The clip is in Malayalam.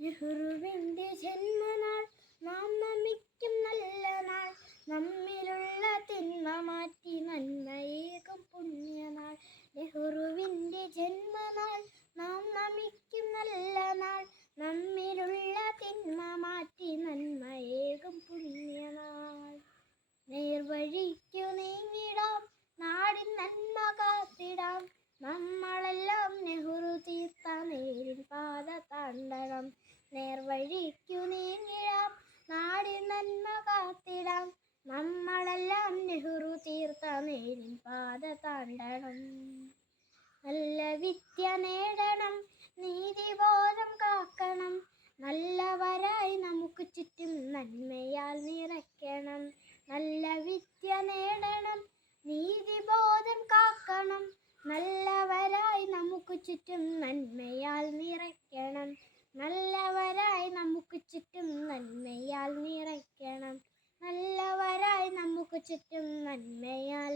നെഹ്റുവിൻ്റെ ജന്മനാൾ നാം നമിക്കും നല്ല നാൾ, നമ്മിലുള്ള തിന്മ മാറ്റി നന്മയേകും പുണ്യനാൾ. നെഹ്റുവിൻ്റെ ജന്മനാൾ നാം നമിക്കും നല്ല നാൾ, നമ്മിലുള്ള തിന്മ മാറ്റി നന്മയേകും പുണ്യനാൾ. നേർവഴിക്കു നീങ്ങിടാം, നാടിൻ നന്മ കാത്തിടാം, നമ്മളെല്ലാം നെഹ്റു തീർത്ത നേരിൻ പാത താണ്ടണം. നേർവഴിക്കു നീങ്ങിടാം, നാടിൻ നന്മ കാത്തിടാം, നമ്മളെല്ലാം നെഹ്റു തീർത്ത നേരിൻ പാത താണ്ടണം. നല്ല വിദ്യ നേടണം, നീതിബോധം കാക്കണം, നല്ലവരായി നമുക്ക് ചുറ്റും നന്മയാൽ നിറയ്ക്കണം. നല്ല വിദ്യ നേടണം, നീതിബോധം കാക്കണം, നല്ലവരായി നമുക്ക് ചുറ്റും നന്മയാൽ നിറയ്ക്കണം. നല്ലവരായി നമുക്ക് ചുറ്റും നന്മയാൽ നിറയ്ക്കണം. നല്ലവരായി നമുക്ക് ചുറ്റും നന്മയാൽ